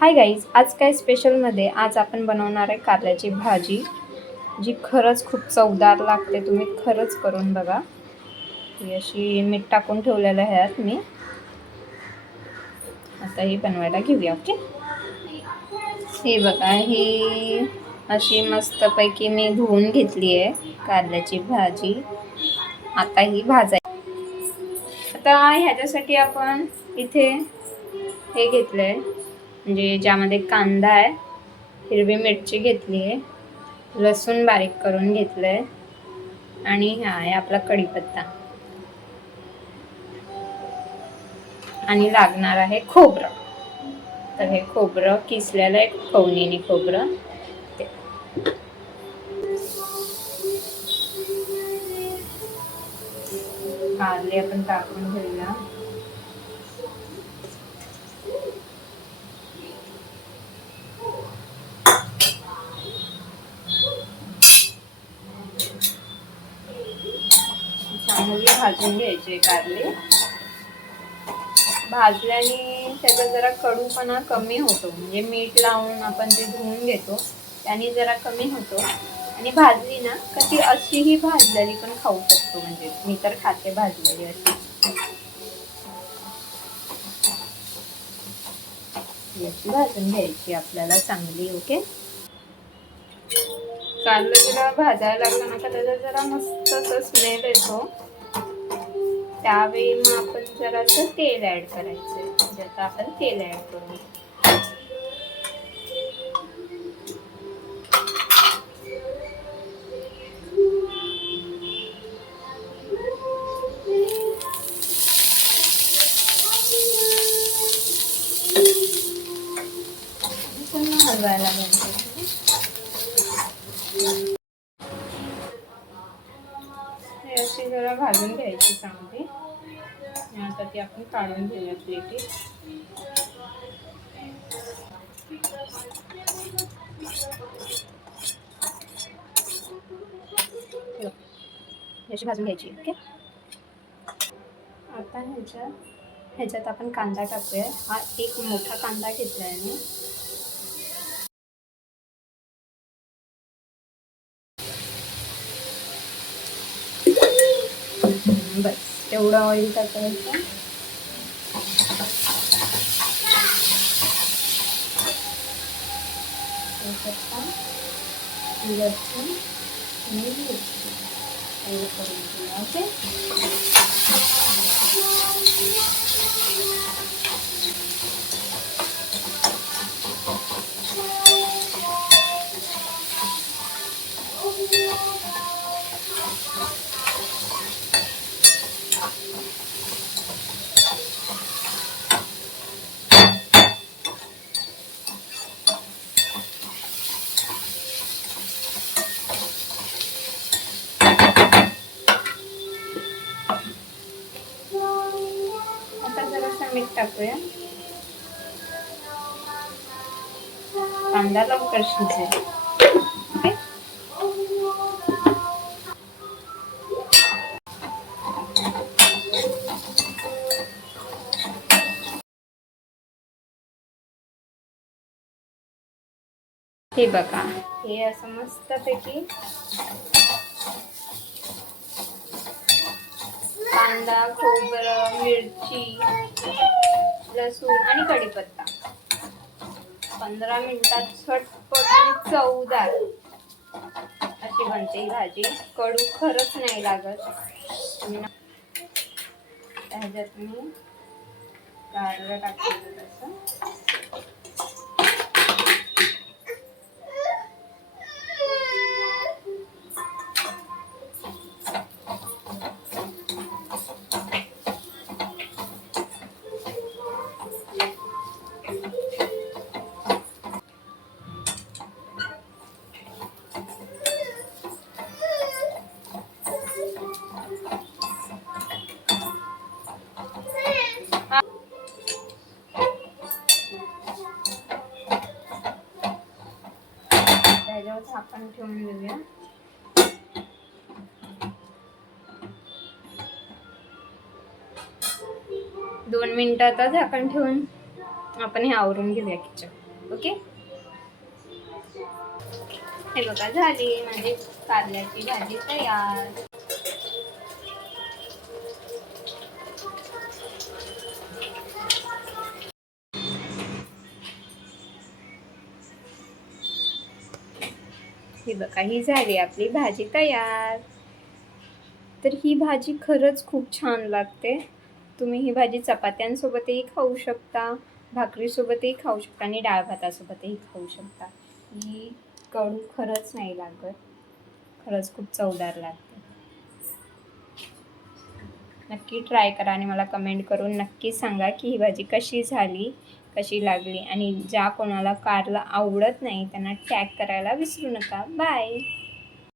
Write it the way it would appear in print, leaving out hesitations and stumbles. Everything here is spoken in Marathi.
हाय गाईज, आज काय स्पेशलमध्ये आज आपण बनवणार आहे कारल्याची भाजी, जी खरंच खूप चवदार लागते. तुम्ही खरंच करून बघा. ही अशी मीठ टाकून ठेवलेलं आहे यात मी. आता ही बनवायला घेऊया. ओके, हे बघा, ही अशी मस्तपैकी मी धुवून घेतली आहे कारल्याची भाजी. आता ही भाजायची. आता ह्याच्यासाठी आपण इथे हे घेतलंय, म्हणजे ज्यामध्ये कांदा आहे, हिरवी मिरची घेतली आहे, लसूण बारीक करून घेतलंय आणि हा आहे आपला कढीपत्ता आणि लागणार आहे खोबरं. तर हे खोबरं किसलेलं आहे, कवनीने खोबरं. ते कारले आपण टाकून घेऊया. चांगली भाजून घ्यायचे कारले. भाजल्याने त्याचा जरा कडूपणा कमी होतो, म्हणजे मीठ लावून आपण ते धुवून घेतो त्याने जरा कमी होतो. आणि भाजली ना का ती अशीही भाजलेली पण खाऊ शकतो, म्हणजे मी तर खाते भाजलेली अशी. याची भाजून घ्यायची आपल्याला चांगली. ओके, कारलं जरा भाजायला लागलं ना का त्याचा जरा मस्त असं स्मेल येतो. त्यावेळी मग आपण जरासं तेल ऍड करायचं. ज्याचं आपण तेल ऍड करू. हलवायला लागेल. हे अशी जरा भाजून घ्यायची चांगली. आता ती आपण काढून घेऊया प्लेटीत. अशी भाजून घ्यायची. ओके, आता ह्याच्यात आपण कांदा टाकूया. हा एक मोठा कांदा घेतला आहे मी. बस एवढं ऑइल टाकायचं. लसूण आणि मिरची करून घेऊया. ओके, आता जरासं मीठ टाकूया. कांदा लवकर शिजेल. ओके, हे बघा, हे असं मस्तपैकी कांदा, खोबरं, मिरची, लसूण आणि कढीपत्ता 15 मिनिटात झटपट आणि चवदार अशी बनते ही भाजी. कडू खरंच नाही लागत. ह्याच्यात मी कारलं टाकलेलं तसं. त्याच्यावर झाकण ठेवून देऊया. 2 मिनिटात झाकण ठेवून आपण हे आवरून घेऊया किचन. ओके. हे बघा झाली म्हणजे कारल्याची भाजी तयार. हे बघा ही झाली आपली भाजी तयार. तर ही भाजी खरंच खूप छान लागते. तुम्ही ही भाजी चपात्यांसोबतही खाऊ शकता, भाकरीसोबतही खाऊ शकता आणि डाळ भातासोबतही खाऊ शकता. ही कडू खरंच नाही लागत, खरंच खूप चवदार लागते. नक्की ट्राय करा आणि मला कमेंट करून नक्की सांगा की ही भाजी कशी झाली, कशी लागली. आणि ज्या कोणाला कारलं आवडत नाही त्यांना टॅग करायला विसरू नका. बाय.